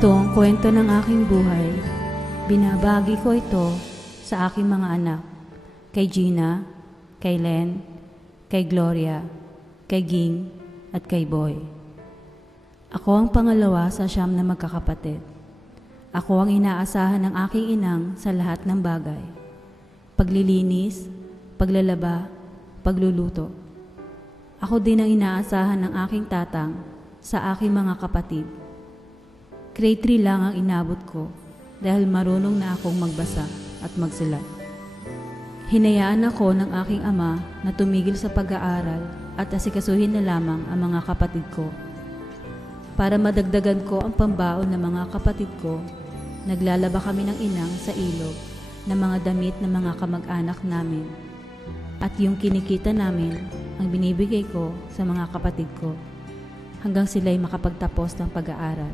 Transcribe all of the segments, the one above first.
Ito ang kwento ng aking buhay. Binabahagi ko ito sa aking mga anak. Kay Gina, kay Len, kay Gloria, kay Ging, at kay Boy. Ako ang pangalawa sa 9 na magkakapatid. Ako ang inaasahan ng aking inang sa lahat ng bagay. Paglilinis, paglalaba, pagluluto. Ako din ang inaasahan ng aking tatang sa aking mga kapatid. Grade 3 lang ang inabot ko dahil marunong na akong magbasa at magsulat. Hinayaan ako ng aking ama na tumigil sa pag-aaral at asikasuhin na lamang ang mga kapatid ko. Para madagdagan ko ang pambaon ng mga kapatid ko, naglalaba kami ng inang sa ilog ng mga damit ng mga kamag-anak namin. At yung kinikita namin ang binibigay ko sa mga kapatid ko hanggang sila'y makapagtapos ng pag-aaral.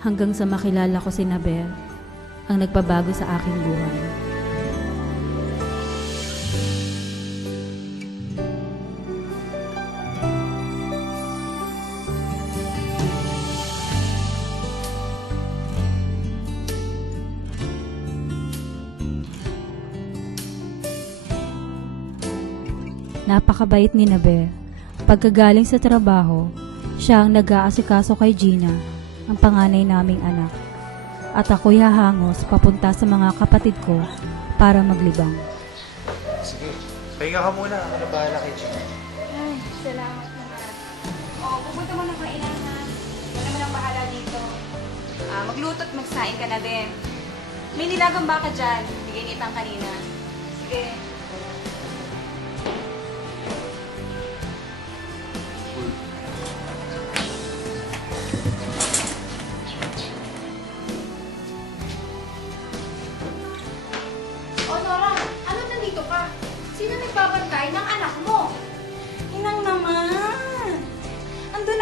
Hanggang sa makilala ko si Naber, ang nagpabago sa aking buhay. Napakabait ni Naber. Pagkagaling sa trabaho, siya ang nag-aasikaso kay Gina, ang panganay naming anak. At ako'y hahangos papunta sa mga kapatid ko para maglibang. Sige, pahinga ka muna. Ako na bahala kay Gina. Ay, salamat naman. Pupunta mo na kainan na. Ikaw naman ang bahala dito. Magluto at magsain ka na din. May nilagang baka dyan. Bigay ni Itang kanina. Sige.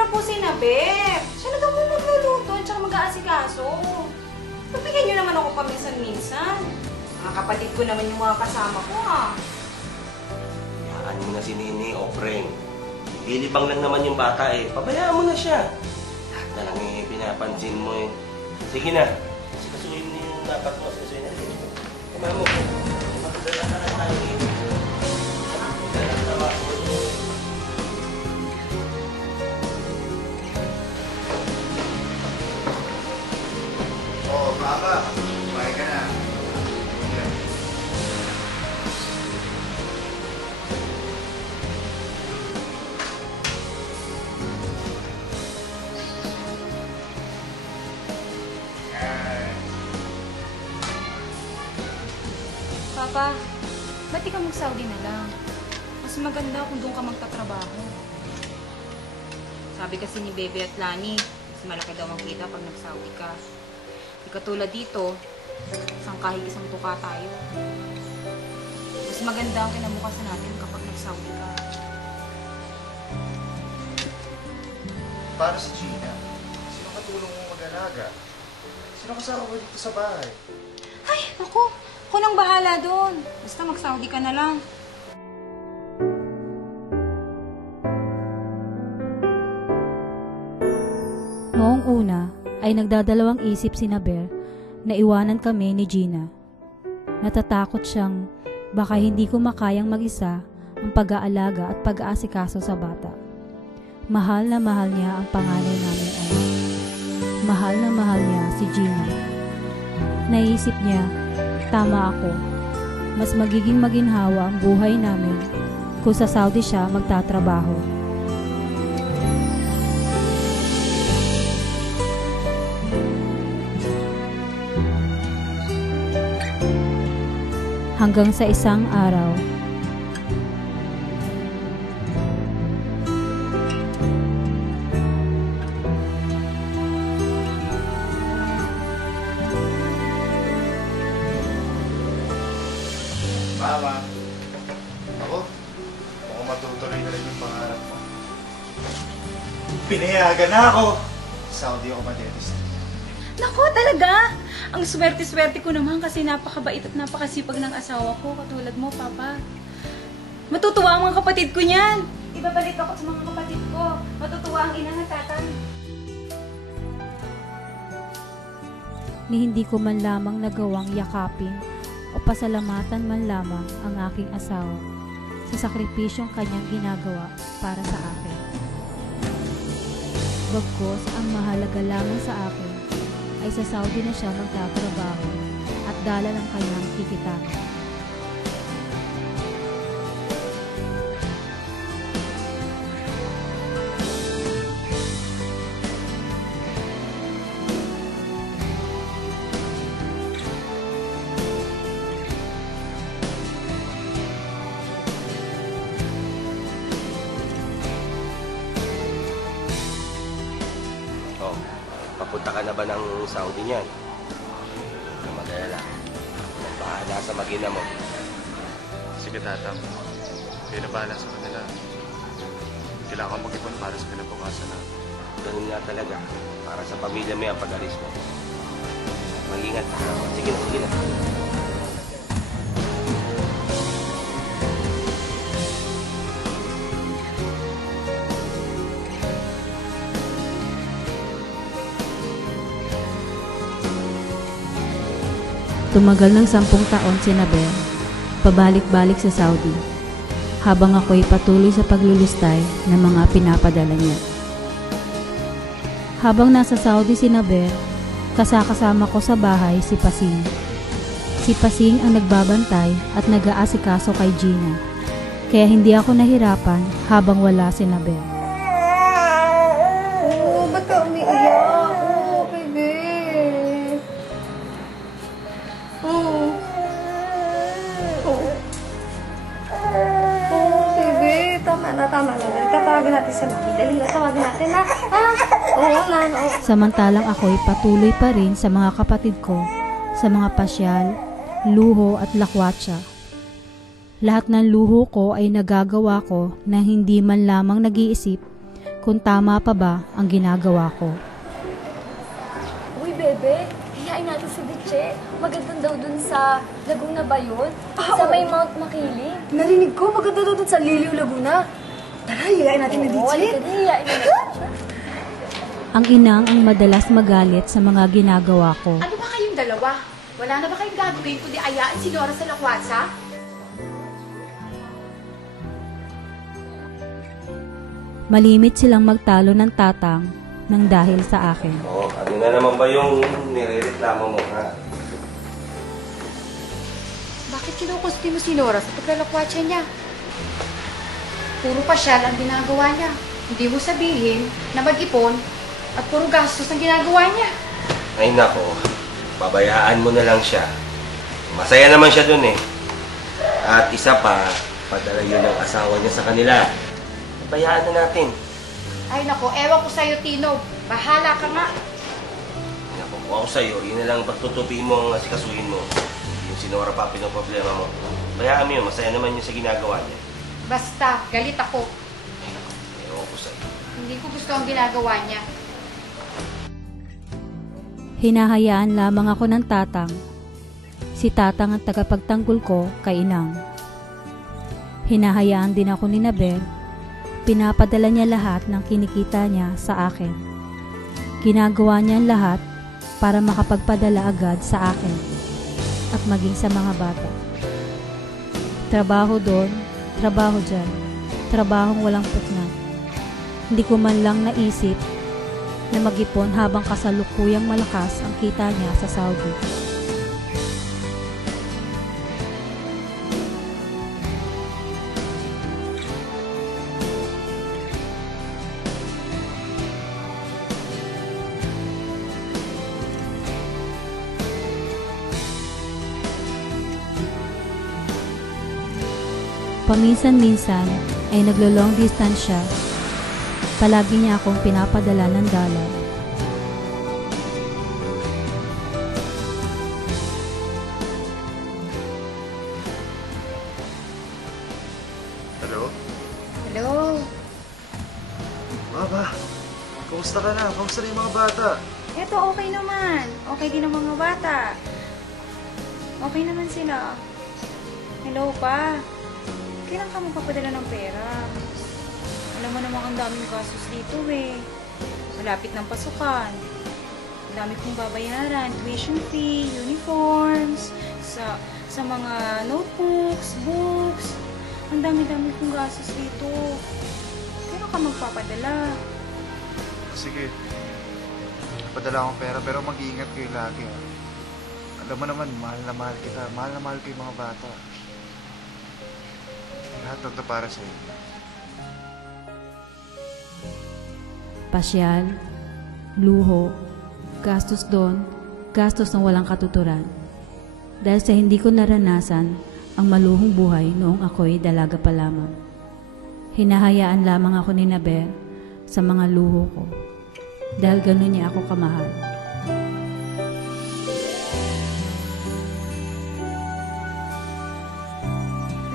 Po si Naber. Siya na daw po magluluto at saka mag-aasikaso. Pagbigyan niyo naman ako paminsan-minsan. Mga kapatid ko naman yung mga kasama ko, ha? Hayaan mo na si Nini, Opreng. Lilibang lang naman yung bata eh. Pabayaan mo na siya. Lahat na lang eh, pinapansin mo eh. Sige na. Sikasuhin mo yung dapat mo. Sikasuhin na rin. Kumain mo. Magdala na lang tayo eh. Magdala na lang ako. Papa, kumain ka na. Papa, ba't di ka mag-Saudi na lang? Mas maganda kung doon ka magtatrabaho. Sabi kasi ni Bebe at Lani, mas malaki daw ang kita pag nag-Saudi ka. Di katulad dito, isang kahig isang tuka tayo. Mas maganda ang kinabukasan natin kapag nag-Saudi ka. Para si Gina, sino katulong mo mag-alaga? Sino kasama mo dito sa bahay? Ay, ako! Ako nang bahala doon. Basta mag-Saudi ka na lang. Noong una ay nagdadalawang isip si Naber na iwanan kami ni Gina. Natatakot siyang baka hindi ko makayang mag-isa ang pag-aalaga at pag-aasikaso sa bata. Mahal na mahal niya ang panganay namin anak. Mahal na mahal niya si Gina. Naisip niya, tama ako. Mas magiging maginhawa ang buhay namin kung sa Saudi siya magtatrabaho. Hanggang sa isang araw, Mama, ako, mukhang matutuloy na rin yung pangarap ko. Pinayagan na ako! Saudi ako madedis. Nako, talaga! Ang swerte-swerte ko naman kasi napakabait at napakasipag ng asawa ko, katulad mo, Papa. Matutuwa ang mga kapatid ko niyan. Ibabalit ako sa mga kapatid ko. Matutuwa ang ina at tatay. Ni hindi ko man lamang nagawang yakapin o pasalamatan man lamang ang aking asawa sa sakripisyong kanyang ginagawa para sa akin. Bagkus ang mahalaga lamang sa akin ay sa Saudi na siya magtatrabaho at dala ng kanyang kikitain. Oh, papunta ka na ba ng Saudi niyan? Huwag ka mag-alala. Ako nang bahala sa mag-ina mo. Sige, Tatang. Kayo na bahala sa kanila. Kailangan kang mag-ipon para sa kinabukasan na. Ganun nga talaga. Para sa pamilya mo yung pag-alis mo. Mag-ingat ka. Sige na, sige na. Tumagal ng 10 taon si Naber, pabalik-balik sa Saudi, habang ako'y patuloy sa paglulustay ng mga pinapadala niya. Habang nasa Saudi si Naber, kasakasama ko sa bahay si Pasing. Si Pasing ang nagbabantay at nag-aasikaso kay Gina, kaya hindi ako nahirapan habang wala si Naber. Oo, ba't ka umiiyak? Oo, baby. Oo. Oo. Oo, baby. Tama na, tama na. Tatawagin natin si Mami. Dali na, tawagin natin na. Ah, oo na, oo. Samantalang ako'y patuloy pa rin sa mga kapatid ko, sa mga pasyal, luho at lakwatsa. Lahat ng luho ko ay nagagawa ko na hindi man lamang nag-iisip kung tama pa ba ang ginagawa ko. Uy, bebe. Hiyain natin si Biche. Magandang daw dun sa Laguna ba yun? Sa may Mount Makiling. Narinig ko, maganda daw doon sa Liliw, Laguna. Tara, hiyain natin na Oo, Dichit. halika, hiyain natin siya. Ang inang ang madalas magalit sa mga ginagawa ko. Ano ba kayong dalawa? Wala na ba kayong gagawin kundi ayaan si Nora sa lakwatsa? Malimit silang magtalo ng tatang ng dahil sa akin. Oh, ano na naman ba yung nirereklamo mo, ha? Bakit kinukusti mo si Nora sa paglalakwatsa niya? Puro pasyal ang ginagawa niya. Hindi mo sabihin na mag-ipon at puro gastos ang ginagawa niya. Ay nako, babayaan mo na lang siya. Masaya naman siya dun eh. At isa pa, padala yun ang asawa niya sa kanila. Bayaan na natin. Ay nako, ewan ko sa'yo, Tino. Bahala ka nga. Naku, kung ako sa'yo, yun na lang pagtutupiin mo ang asikasuhin mo. Yung sinora pa pinoproblema mo. Bayaan mo yun, masaya naman yun sa ginagawa niya. Basta, galit ako. Ay naku, ewan ko sa'yo. Hindi ko gusto ang ginagawa niya. Hinahayaan lamang ako ng tatang. Si tatang ang tagapagtanggol ko kay inang. Hinahayaan din ako ni Naber. Pinapadala niya lahat ng kinikita niya sa akin. Ginagawa niya ang lahat para makapagpadala agad sa akin at maging sa mga bata. Trabaho doon, trabaho dyan, trabahong walang putna. Hindi ko man lang naisip na mag-ipon habang kasalukuyang malakas ang kita niya sa Saudi. Paminsan-minsan ay naglo-long distance siya. Palagi niya akong pinapadala ng dollar. Hello? Hello? Mama, kumusta ka na? Kumusta na yung mga bata? Eto, okay naman. Okay din ang mga bata. Okay naman sila. Hello pa. Kailan ka magpapadala ng pera? Alam mo namang ang daming gastos dito eh. Malapit ng pasukan. Ang dami kong babayaran. Tuition fee, uniforms, sa mga notebooks, books. Ang dami-dami kong gastos dito. Kailan ka magpapadala? Sige. Padala akong pera pero mag-iingat kayo lagi. Ha? Alam mo naman, mahal na mahal kita. Mahal na mahal ko yung mga bata. Lahat ng ito para sa inyo. Pasyal, luho, gastos doon, gastos ng walang katuturan. Dahil sa hindi ko naranasan ang maluhong buhay noong ako'y dalaga pa lamang. Hinahayaan lamang ako ni Naber sa mga luho ko. Dahil ganun niya ako kamahal.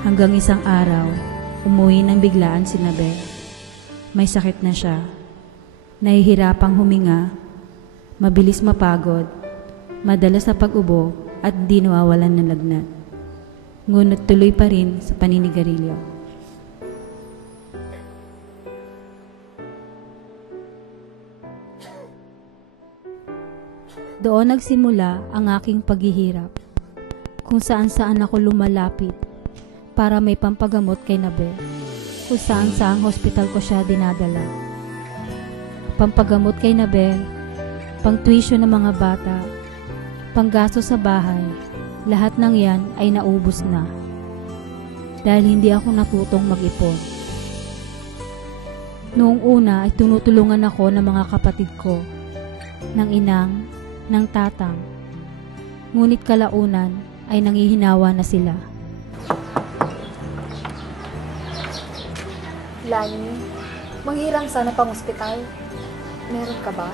Hanggang isang araw, umuwi ng biglaan si Naber. May sakit na siya. Nahihirapang huminga, mabilis mapagod, madalas sa pag-ubo at di nawawalan ng lagnat. Ngunit tuloy pa rin sa paninigarilyo. Doon nagsimula ang aking paghihirap, kung saan-saan ako lumalapit para may pampagamot kay Naber, kung saan-saan hospital ko siya dinadala. Pampagamot kay Naber, pang-tuition ng mga bata, panggasto sa bahay, lahat ng yan ay naubos na. Dahil hindi ako natutong mag-ipon. Noong una ay tinutulungan ako ng mga kapatid ko, ng inang, ng tatang. Ngunit kalaunan ay nangihinawa na sila. Lani, manghirang sana pang ospital. Meron ka ba?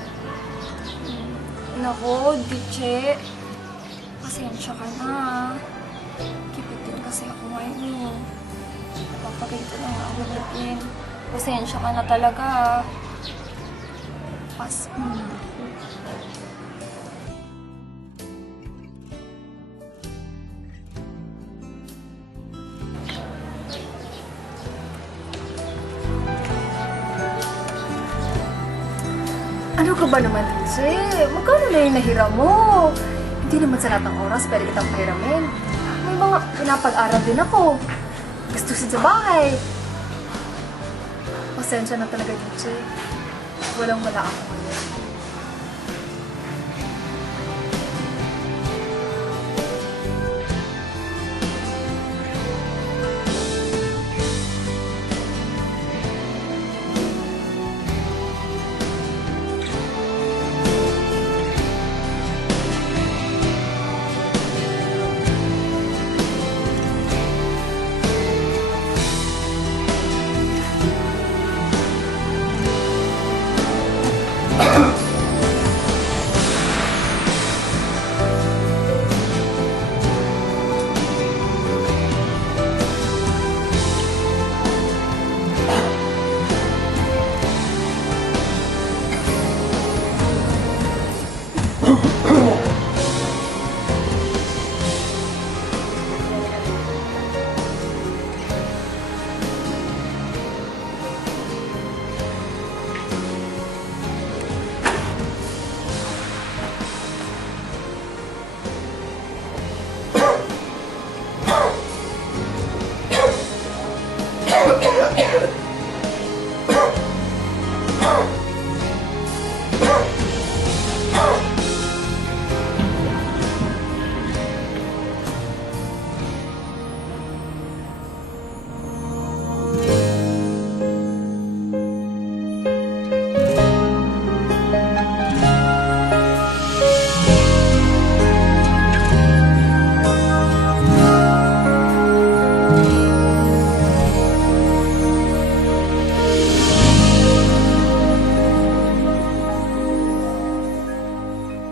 Nako, Diche. Pasensya ka na. Kipitin kasi ako ngayon. Papakita na nga ako natin. Pasensya ka na talaga. Pas mo na ako. Ano ka ba naman, Lindsay? Magkano na yung nahiram mo? Hindi naman sa lahat ng oras pwede kitang pahiramin. May mga pinapag-aral din ako. Gastusin sa bahay. Pasensya na talaga, Lindsay. Walang-wala ako ngayon.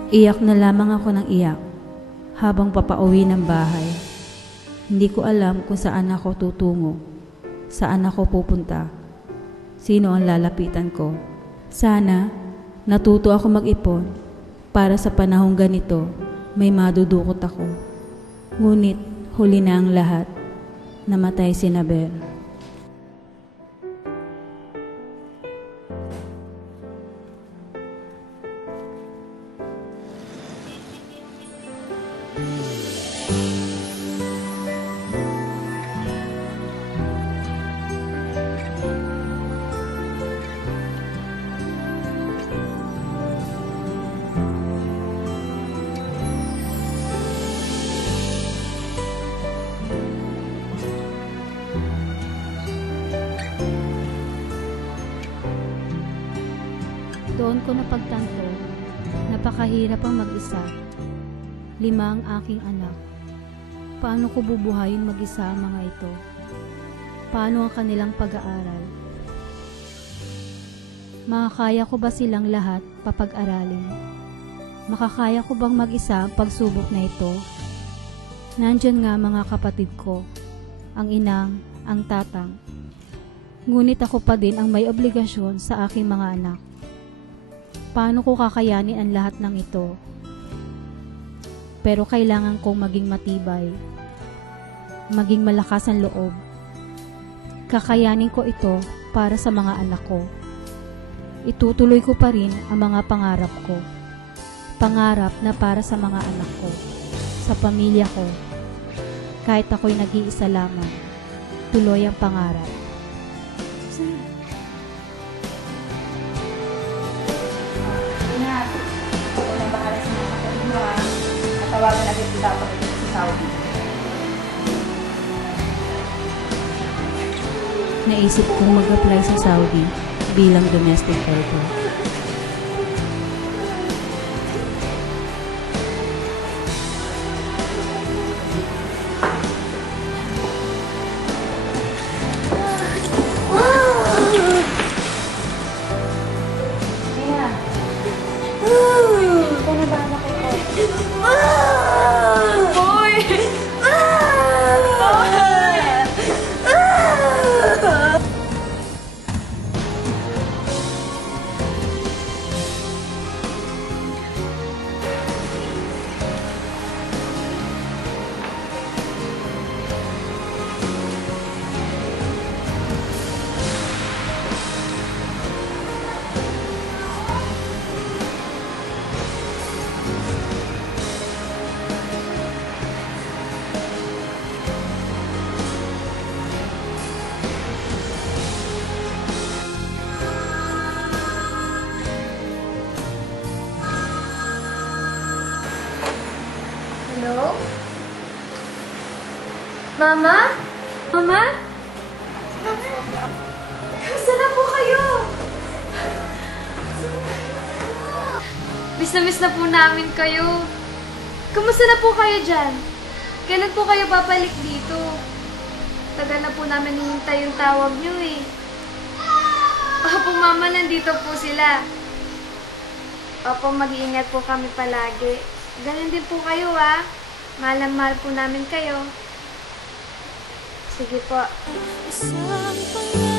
Iyak na lamang ako ng iyak habang papauwi ng bahay. Hindi ko alam kung saan ako tutungo, saan ako pupunta, sino ang lalapitan ko. Sana natuto ako mag-ipon para sa panahong ganito may madudukot ako. Ngunit huli na ang lahat, namatay si Naber. Doon ko napagtanto, napakahirap ang mag-isa. 5 ang aking anak. Paano ko bubuhayin mag-isa ang mga ito? Paano ang kanilang pag-aaral? Makakaya ko ba silang lahat papag-aralin? Makakaya ko bang mag-isa ang pagsubok na ito? Nandyan nga mga kapatid ko, ang inang, ang tatang. Ngunit ako pa din ang may obligasyon sa aking mga anak. Paano ko kakayanin ang lahat ng ito? Pero kailangan kong maging matibay, maging malakas ang loob. Kakayanin ko ito para sa mga anak ko. Itutuloy ko pa rin ang mga pangarap ko. Pangarap na para sa mga anak ko, sa pamilya ko. Kahit ako'y nag-iisa lamang, tuloy ang pangarap. Tawagan natin kita pa sa Saudi. Naisip kong mag-apply sa Saudi bilang domestic helper. Hello? Mama? Mama? Kamusta na po kayo? Miss na miss na po namin kayo. Kamusta na po kayo dyan? Kailan po kayo babalik dito? Tagal na po namin hinintay yung tawag niyo eh. Opo, Mama, nandito po sila. Opo, mag-iingat po kami palagi. Ganun din po kayo, ah. Mahal na mahal po namin kayo. Sige po. Isang